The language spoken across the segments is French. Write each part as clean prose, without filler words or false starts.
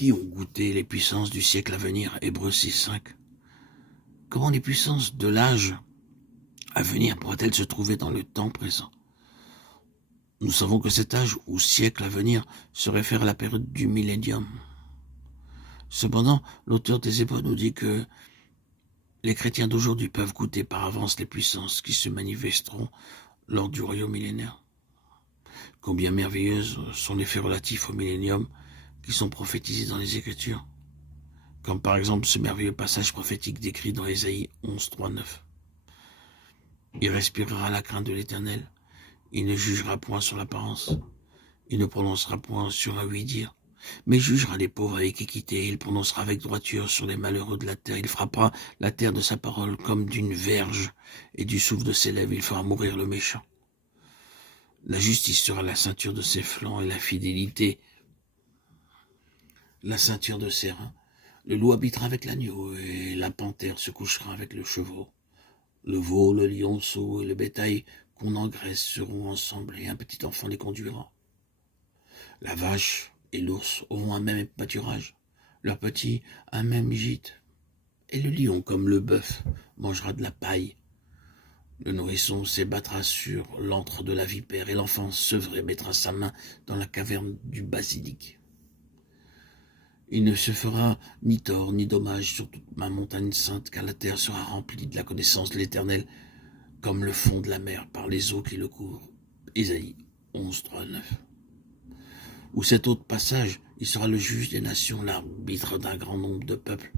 qui ont goûté les puissances du siècle à venir, Hébreux 6.5. Comment les puissances de l'âge à venir pourraient-elles se trouver dans le temps présent? Nous savons que cet âge ou siècle à venir se réfère à la période du millénium. Cependant, l'auteur des Hébreux nous dit que les chrétiens d'aujourd'hui peuvent goûter par avance les puissances qui se manifesteront lors du royaume millénaire. Combien merveilleuses sont les faits relatifs au millénium qui sont prophétisés dans les Écritures, comme par exemple ce merveilleux passage prophétique décrit dans Ésaïe 11, 3, 9. Il respirera la crainte de l'Éternel, il ne jugera point sur l'apparence, il ne prononcera point sur un oui-dire, mais jugera les pauvres avec équité, il prononcera avec droiture sur les malheureux de la terre, il frappera la terre de sa parole comme d'une verge, et du souffle de ses lèvres il fera mourir le méchant. La justice sera la ceinture de ses flancs et la fidélité la ceinture de ses reins. Le loup habitera avec l'agneau et la panthère se couchera avec le chevreau. Le veau, le lionceau et le bétail qu'on engraisse seront ensemble et un petit enfant les conduira. La vache et l'ours auront un même pâturage, leur petit un même gîte. Et le lion, comme le bœuf, mangera de la paille. Le nourrisson s'ébattra sur l'antre de la vipère et l'enfant sevré mettra sa main dans la caverne du basilic. Il ne se fera ni tort ni dommage sur toute ma montagne sainte, car la terre sera remplie de la connaissance de l'Éternel, comme le fond de la mer par les eaux qui le couvrent. Ésaïe 11, 3, 9. Ou cet autre passage, il sera le juge des nations, l'arbitre d'un grand nombre de peuples.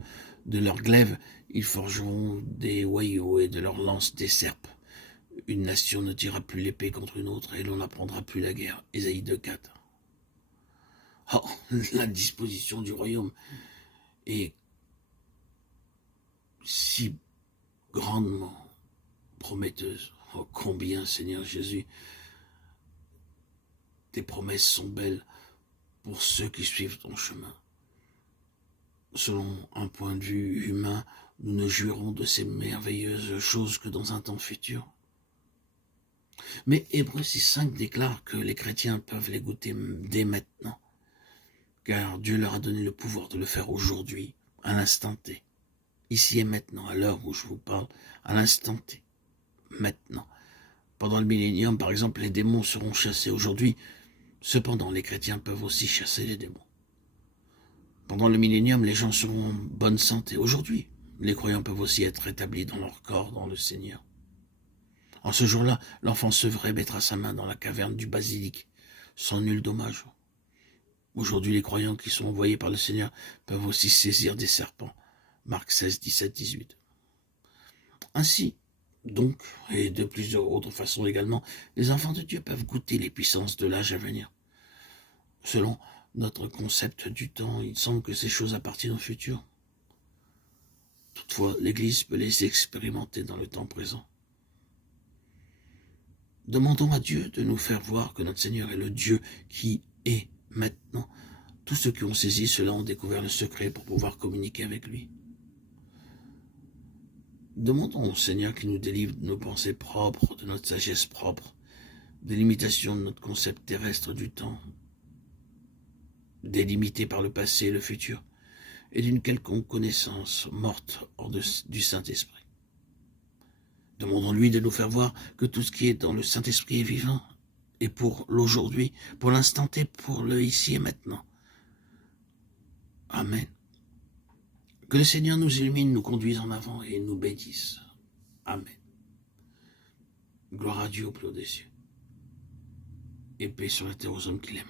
De leurs glaives, ils forgeront des hoyaux et de leurs lances des serpes. Une nation ne tirera plus l'épée contre une autre et l'on n'apprendra plus la guerre. Ésaïe 2, 4. Oh, la disposition du royaume est si grandement prometteuse. Oh, combien, Seigneur Jésus, tes promesses sont belles pour ceux qui suivent ton chemin. Selon un point de vue humain, nous ne jouirons de ces merveilleuses choses que dans un temps futur. Mais Hébreux 6.5 déclare que les chrétiens peuvent les goûter dès maintenant, car Dieu leur a donné le pouvoir de le faire aujourd'hui, à l'instant T. Ici et maintenant, à l'heure où je vous parle, à l'instant T. Maintenant. Pendant le millénium, par exemple, les démons seront chassés aujourd'hui. Cependant, les chrétiens peuvent aussi chasser les démons. Pendant le millénium, les gens seront en bonne santé. Aujourd'hui, les croyants peuvent aussi être rétablis dans leur corps, dans le Seigneur. En ce jour-là, l'enfant sevré mettra sa main dans la caverne du basilic, sans nul dommage. Aujourd'hui, les croyants qui sont envoyés par le Seigneur peuvent aussi saisir des serpents. Marc 16, 17, 18. Ainsi, donc, et de plusieurs autres façons également, les enfants de Dieu peuvent goûter les puissances de l'âge à venir. Selon notre concept du temps, il semble que ces choses appartiennent au futur. Toutefois, l'Église peut les expérimenter dans le temps présent. Demandons à Dieu de nous faire voir que notre Seigneur est le Dieu qui est maintenant. Tous ceux qui ont saisi cela ont découvert le secret pour pouvoir communiquer avec lui. Demandons au Seigneur qu'il nous délivre de nos pensées propres, de notre sagesse propre, des limitations de notre concept terrestre du temps, délimité par le passé et le futur, et d'une quelconque connaissance morte hors du Saint-Esprit. Demandons-lui de nous faire voir que tout ce qui est dans le Saint-Esprit est vivant, et pour l'aujourd'hui, pour l'instant T, pour le ici et maintenant. Amen. Que le Seigneur nous illumine, nous conduise en avant et nous bénisse. Amen. Gloire à Dieu au plus haut des cieux. Et paix sur la terre aux hommes qu'il aime.